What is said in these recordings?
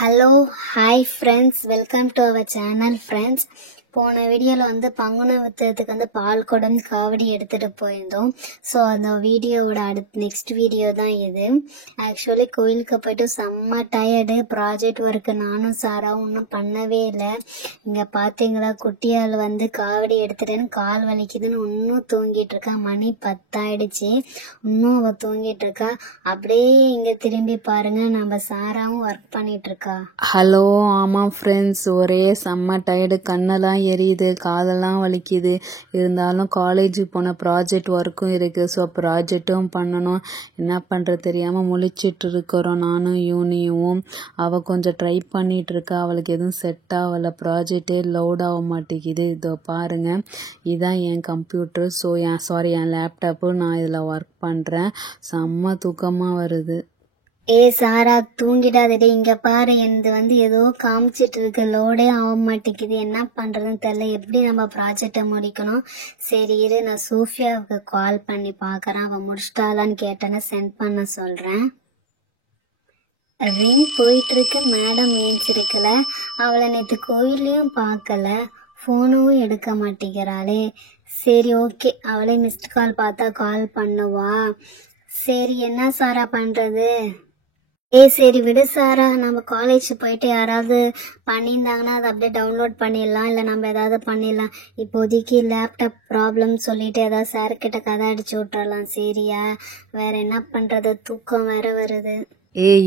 Hello hi friends, welcome to our channel friends. போன வீடியோவில் பங்குனி உத்திரத்துக்கு பால் குடம் காவடி எடுத்துகிட்டு போயிருந்தோம். ஸோ அந்த வீடியோவோட நெக்ஸ்ட் வீடியோ தான் இது. ஆக்சுவலி கோயிலுக்கு போயிட்டு செம்ம டயர்டு. ப்ராஜெக்ட் ஒர்க்கு நானும் சாராவும் இன்னும் பண்ணவே இல்லை. இங்கே பார்த்தீங்களா, குட்டியால் காவடி எடுத்துட்டேன்னு கால் வலிக்குதுன்னு இன்னும் தூங்கிட்டு இருக்கா. மணி 10 ஆயிடுச்சு, இன்னும் அவள் தூங்கிட்டு இருக்கா. அப்படியே இங்கே திரும்பி பாருங்க, நம்ம சாராவும் ஒர்க் பண்ணிட்டு இருக்கா. ஹலோ, ஆமாம் ஃப்ரெண்ட்ஸ், ஒரே செம்ம டயர்டு, கண்ணெல்லாம் எரியுது, காலெல்லாம் வலிக்குது. இருந்தாலும் காலேஜ் போன ப்ராஜெக்ட் ஒர்க்கும் இருக்குது. ஸோ ப்ராஜெக்டும் பண்ணணும். என்ன பண்ணுறது தெரியாமல் முழிச்சிட்டு இருக்கிறோம் நானும் யூனியும். அவள் கொஞ்சம் ட்ரை பண்ணிகிட்டு இருக்கா. அவளுக்கு எதுவும் செட் ஆகலை, ப்ராஜெக்டே லோட் ஆக மாட்டேங்குது. இதோ பாருங்கள், இதுதான் என் கம்ப்யூட்டர். ஸோ என் லேப்டாப்பு. நான் இதில் ஒர்க் பண்ணுறேன். செம்ம தூக்கமாக வருது. சாரா, தூங்கிடாதே. இங்க பாரு, எனது ஏதோ காமிச்சிட்டு இருக்கு, லோடே ஆக மாட்டேங்குது. என்ன பண்றதுன்னு தெரியல. எப்படி நம்ம ப்ராஜெக்டை முடிக்கணும்? சரி இரு, நான் சோஃபியாவுக்கு கால் பண்ணி பாக்குறேன். அவன் முடிச்சிட்டாளான்னு கேட்டேன்னு சென்ட் பண்ண சொல்றேன். ரிங் போயிட்டு இருக்கு. மேடம் ஏஞ்சிருக்கல. அவளை நேற்று கோயிலையும் பார்க்கல, ஃபோனும் எடுக்க மாட்டேங்கிறாளே. சரி ஓகே, அவளே மிஸ்ட் கால் பார்த்தா கால் பண்ணுவா. சரி, என்ன சாரா பண்றது? சரி விடு சாரா, நம்ம காலேஜ் போயிட்டு யாராவது பண்ணியிருந்தாங்கன்னா அதை அப்படியே டவுன்லோட் பண்ணிடலாம், இல்லை நம்ம ஏதாவது பண்ணிடலாம். இப்போதைக்கு லேப்டாப் ப்ராப்ளம் சொல்லிட்டு ஏதாவது சார்கிட்ட கதை அடிச்சு விட்டுறலாம். சரியா? வேற என்ன பண்றது, தூக்கம் வேற வருது.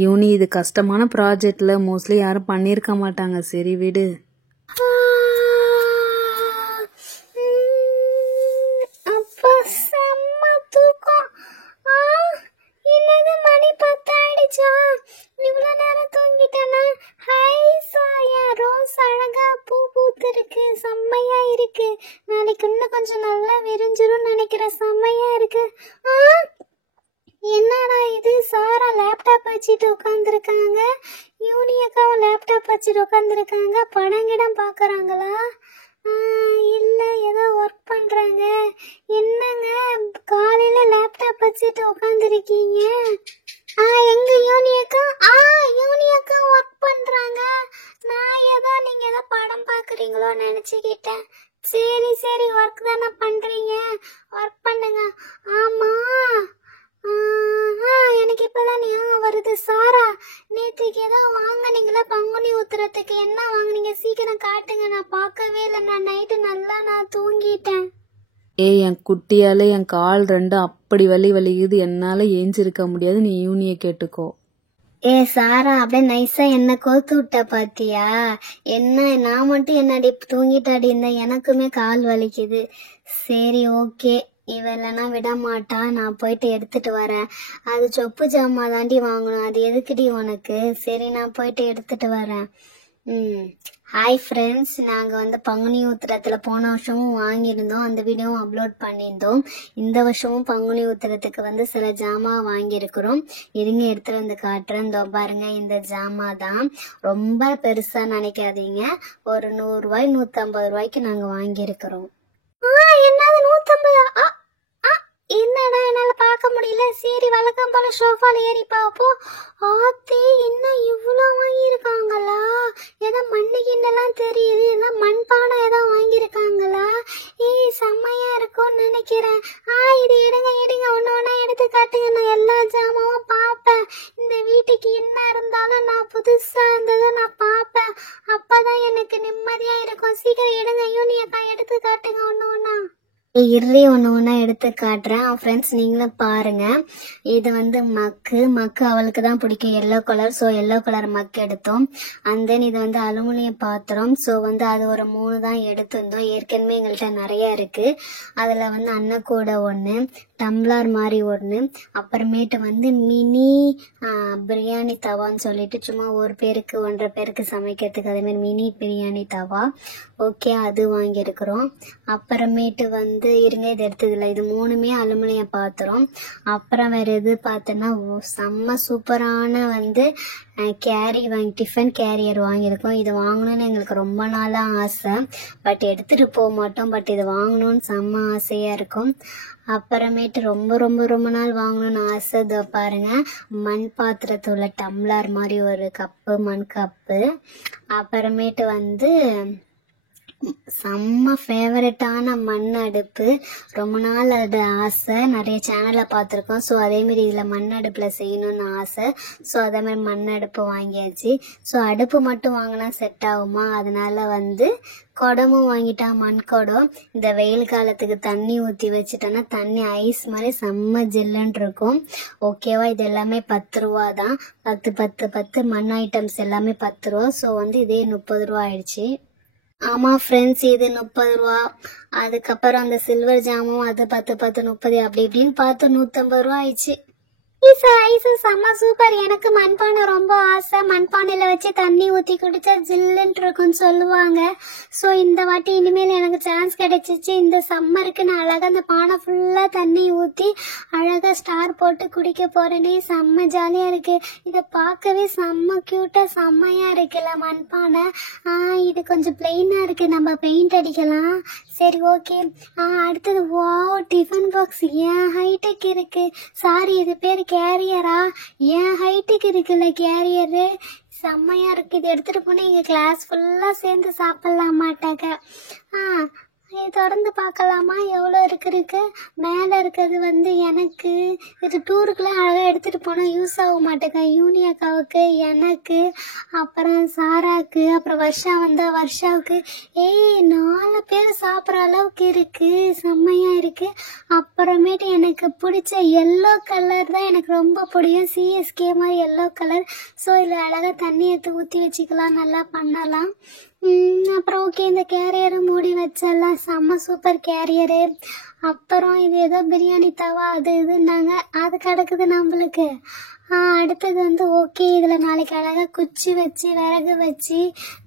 யூனி, இது கஷ்டமான ப்ராஜெக்ட்ல மோஸ்ட்லி யாரும் பண்ணியிருக்க மாட்டாங்க. சரி விடு. அப்பா, செம்ம தூக்கம். என்னது, மணி 10 ஆயிடுச்சா? இவ்வளோ நேரம் தூங்கிட்டேனா? ஹை சாயா, ரோஸ் அழகா பூ பூத்திருக்கு, செம்மையா இருக்கு. நாளைக்கு இன்னும் கொஞ்சம் நல்லா விரிஞ்சிரும் நினைக்கிறேன். செம்மையா இருக்கு. என்னடா இது, சாரா லேப்டாப் வச்சுட்டு உட்காந்துருக்காங்க, யூனியக்காவும் லேப்டாப் வச்சுட்டு உட்காந்துருக்காங்க. படங்கிடம் பார்க்குறாங்களா? இல்லை, ஏதோ ஒர்க் பண்ணுறாங்க. என்னங்க காலையில லேப்டாப் வச்சுட்டு உட்காந்துருக்கீங்க? எங்க யூனியக்கா? யூனியக்கா ஒர்க் பண்றாங்க. நான் ஏதோ நீங்க ஏதோ படம் பாக்குறீங்களோ நினைச்சுக்கிட்டேன். சரி சரி, ஒர்க் தானே பண்றீங்க, ஒர்க் பண்ணுங்க. ஆமா, எனக்கு இப்பதான் ஞாபகம் வருது. சாரா, நேற்றுக்கு ஏதோ வாங்கினீங்களா பங்குனி உத்திரத்துக்கு? என்ன வாங்கினீங்க? சீக்கிரம் காட்டுங்க, நான் பார்க்கவே இல்லை. நான் நைட்டு நல்லா தூங்கிட்டேன். என் குட்டியால என் கால் ரெண்டும் அப்படி வலிக்குது, என்னால ஏஞ்சிருக்க முடியாது. நீ யூனியை கேட்டுக்கோ. சாரா, அப்படியே நைஸா என்ன கோத்து விட்ட பாத்தியா? என்ன, நான் மட்டும் என்னடி தூங்கிட்டாடி இருந்தேன், எனக்குமே கால் வலிக்குது. சரி ஓகே, இவெல்லாம் விட மாட்டா. நான் போயிட்டு எடுத்துட்டு வரேன். அது சொப்பு ஜாமா தாண்டி வாங்கணும், அது எதுக்குடி உனக்கு? சரி, நான் போயிட்டு எடுத்துட்டு வரேன். ஹாய் ஃப்ரெண்ட்ஸ், நாங்கள் பங்குனி உத்திரத்தில் போன வருஷமும் வாங்கியிருந்தோம், அந்த வீடியோவும் அப்லோட் பண்ணியிருந்தோம். இந்த வருஷமும் பங்குனி உத்திரத்துக்கு சில ஜாமா வாங்கியிருக்கிறோம். இருங்க, எடுத்துகிட்டு காட்டுறேன். இந்த பாருங்க, இந்த ஜாமா தான். ரொம்ப பெருசாக நினைக்காதீங்க, ஒரு 100 ரூபாய் 150 ரூபாய்க்கு நாங்கள் வாங்கியிருக்கிறோம். என்னது 150? என்னடா, என்னால பார்க்க முடியல. சரி, வழக்கம் போல சோஃபால ஏறி பார்ப்போம். ஆத்தி, இன்னும் இவ்வளோ வாங்கியிருக்காங்களா? ஏதோ மண்ணுகின்னெல்லாம் தெரியுது. ஏதோ மண்பானை ஏதோ வாங்கியிருக்காங்களா? செம்மையா இருக்கும்னு நினைக்கிறேன். இது எடுங்க எடுங்க, ஒன்று ஒன்றா எடுத்து காட்டுங்க. நான் எல்லா ஜாமாவும் பார்ப்பேன். இந்த வீட்டுக்கு என்ன இருந்தாலும் நான் புதுசா இருந்ததை நான் பார்ப்பேன். அப்பதான் எனக்கு நிம்மதியா இருக்கும். சீக்கிரம் எடுங்க யூனியக்கா, எடுத்து காட்டுங்க ஒன்று ஒன்றா. இறுதி ஒன்று ஒன்றா எடுத்து காட்டுறேன். ஃப்ரெண்ட்ஸ், நீங்களும் பாருங்க. இது மக்கு அவளுக்கு தான் பிடிக்கும், yellow colour. So yellow colour மக்கு எடுத்தோம். அண்ட் தென் இது அலுமினியம் பாத்திரம். ஸோ அது ஒரு 3 தான் எடுத்திருந்தோம். ஏற்கனவே எங்கள்கிட்ட நிறைய இருக்கு. அதில் அன்னக்கூட ஒன்று, டம்ளர் மாதிரி ஒன்று, அப்புறமேட்டு மினி பிரியாணி தவான்னு சொல்லிட்டு சும்மா ஒரு பேருக்கு 1.5 பேருக்கு சமைக்கிறதுக்கு அதேமாதிரி மினி பிரியாணி தவா. ஓகே, அது வாங்கியிருக்கிறோம். அப்புறமேட்டு வந்து இருங்க இது எடுத்ததில்ல, இது 3மே அலுமினிய பாத்திரம். அப்புறம் வேற எது பார்த்தோன்னா செம்ம சூப்பரான வந்து டிஃபன் கேரியர் வாங்கியிருக்கோம். இது வாங்கணும்னு எங்களுக்கு ரொம்ப நாளாக ஆசை, பட் எடுத்துகிட்டு போக மாட்டோம். பட் இது வாங்கணும்னு செம்ம ஆசையாக இருக்கும். அப்புறமேட்டு ரொம்ப ரொம்ப ரொம்ப நாள் வாங்கணும்னு ஆசை. இதோ பாருங்க, மண் பாத்திரத்தில் உள்ள டம்ளர் மாதிரி ஒரு கப்பு, மண் கப்பு. அப்புறமேட்டு வந்து செம்ம ஃபேவரட்டான மண் அடுப்பு. ரொம்ப நாள் அது ஆசை, நிறைய சேனலில் பார்த்துருக்கோம். ஸோ அதேமாரி இதில் மண் அடுப்பில் செய்யணும்னு ஆசை. ஸோ அதேமாதிரி மண் அடுப்பு வாங்கியாச்சு. ஸோ அடுப்பு மட்டும் வாங்கினா செட் ஆகுமா, அதனால வந்து குடமும் வாங்கிட்டா, மண் குடம். இந்த வெயில் காலத்துக்கு தண்ணி ஊற்றி வச்சுட்டோன்னா தண்ணி ஐஸ் மாதிரி செம்ம ஜில்லுன்னு இருக்கும். ஓகேவா, இது எல்லாமே 10 ரூபா தான். 10 மண் ஐட்டம்ஸ் எல்லாமே 10 ரூபா. ஸோ வந்து இதே 30 ரூபா ஆயிடுச்சு. ஆமாம் ஃப்ரெண்ட்ஸ், இது 30 ரூபா. அதுக்கப்புறம் அந்த சில்வர் ஜாமும் அது 10 30 அப்படி இப்படின்னு பார்த்து 150 ரூபா ஆயிடுச்சு. ஐஸ் செம்ம சூப்பர். எனக்கு மண்பானை ரொம்ப ஆசை. மண்பானையில் வச்சு தண்ணி ஊற்றி குடிச்சா ஜில்லுன்னு இருக்குன்னு சொல்லுவாங்க. ஸோ இந்த வாட்டி இனிமேல் எனக்கு சான்ஸ் கிடைச்சிச்சு. இந்த சம்மருக்கு நான் அழகாக அந்த பானை ஃபுல்லாக தண்ணி ஊற்றி அழகாக ஸ்டார் போட்டு குடிக்க போகிறேனே. செம்ம ஜாலியாக இருக்குது. இதை பார்க்கவே செம்ம க்யூட்டாக செம்மையாக இருக்குல்ல மண்பானை. இது கொஞ்சம் பிளெயினாக இருக்குது, நம்ம பெயிண்ட் அடிக்கலாம். சரி ஓகே. அடுத்தது வாவ், டிஃபன் பாக்ஸ் ஏன் ஹைட்டுக்கு இருக்குது. சாரி, இது பேர் கேரியரா? ஏன் ஹைட்டுக்கு இருக்குல்ல கேரியரு, செம்மையா இருக்கு. இது எடுத்துட்டு போனா எங்க கிளாஸ் ஃபுல்லா சேர்ந்து சாப்பிடலாம் மாட்டாங்க. இதை திறந்து பார்க்கலாமா எவ்வளோ இருக்கு. மேலே இருக்கிறது வந்து எனக்கு, இது டூருக்குலாம் அழகாக எடுத்துகிட்டு போனால் யூஸ் ஆக மாட்டேங்க. யூனியாக்காவுக்கு, எனக்கு, அப்புறம் சாராக்கு, அப்புறம் வர்ஷா வந்தால் வர்ஷாவுக்கு. 4 பேர் சாப்பிட்ற அளவுக்கு இருக்குது. செம்மையாக இருக்குது. அப்புறமேட்டு எனக்கு பிடிச்ச எல்லோ கலர் தான் எனக்கு ரொம்ப பிடிக்கும். சிஎஸ்கே மாதிரி எல்லோ கலர். ஸோ இதில் அழகாக தண்ணி எடுத்து ஊற்றி வச்சுக்கலாம், நல்லா பண்ணலாம். அப்புறம் ஓகே, இந்த கேரியரை மூடி வச்சிடலாம். செம்ம சூப்பர் கேரியரு. அப்புறம் இது ஏதோ பிரியாணி தவா அது இதுன்னாங்க, அது கிடக்குது நம்மளுக்கு. அடுத்தது வந்து ஓகே, இதில் நாளைக்கு அழகாக குச்சி வச்சு விறகு வச்சு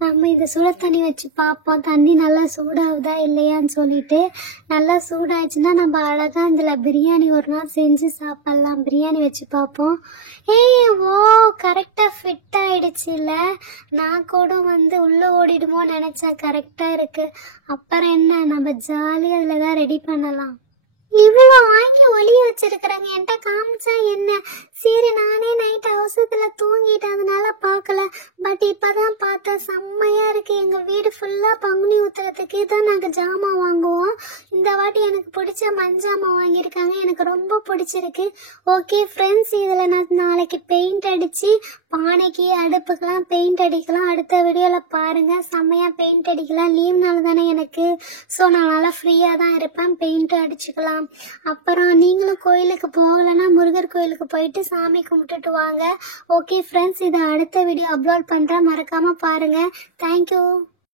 நம்ம இந்த சுட தண்ணி வச்சு பார்ப்போம், தண்ணி நல்லா சூடாகுதா இல்லையான்னு சொல்லிட்டு. நல்லா சூடாச்சுன்னா நம்ம அழகாக இதில் பிரியாணி ஒரு நாள் செஞ்சு சாப்பிட்லாம். பிரியாணி வச்சு பார்ப்போம். ஓ கரெக்டாக ஃபிட் ஆகிடுச்சு இல்லை. நான் கூட வந்து உள்ளே ஓடிடுமோ நினச்சேன். கரெக்டாக இருக்குது. அப்புறம் என்ன, நம்ம ஜாலியாக அதில் தான் ரெடி பண்ணலாம். இவ்வளோ வாங்கி ஒளிய வச்சிருக்கிறாங்க, என்கிட்ட காமிச்சா என்ன. சரி, நானே நைட் அவசரத்தில் தூங்கிட்டேன், அதனால பார்க்கல. பட் இப்போதான் பார்த்தேன், செம்மையாக இருக்குது. எங்கள் வீடு ஃபுல்லாக பங்குனி ஊற்றுறதுக்கு தான் நாங்கள் ஜாமான் வாங்குவோம். இந்த வாட்டி எனக்கு பிடிச்ச மஞ்சாமான் வாங்கியிருக்காங்க, எனக்கு ரொம்ப பிடிச்சிருக்கு. ஓகே ஃப்ரெண்ட்ஸ், இதில் நான் நாளைக்கு பெயிண்ட் அடித்து பானைக்கு அடுப்புக்கெலாம் பெயிண்ட் அடிக்கலாம். அடுத்த வீடியோவில் பாருங்கள், செம்மையாக பெயிண்ட் அடிக்கலாம். லீவ் நாள் தானே எனக்கு. ஸோ நான் நல்லா ஃப்ரீயாக தான் இருப்பேன், பெயிண்ட்டும் அடிச்சுக்கலாம். அப்புறம் நீங்களும் கோயிலுக்கு போகலைன்னா முருகர் கோயிலுக்கு போயிட்டு சாமி கும்பிட்டுட்டு வாங்க. ஓகே ஃப்ரெண்ட்ஸ், இதை அடுத்த வீடியோ அப்லோட் பண்ணுறேன், மறக்காமல் பாருங்கள். தேங்க்யூ.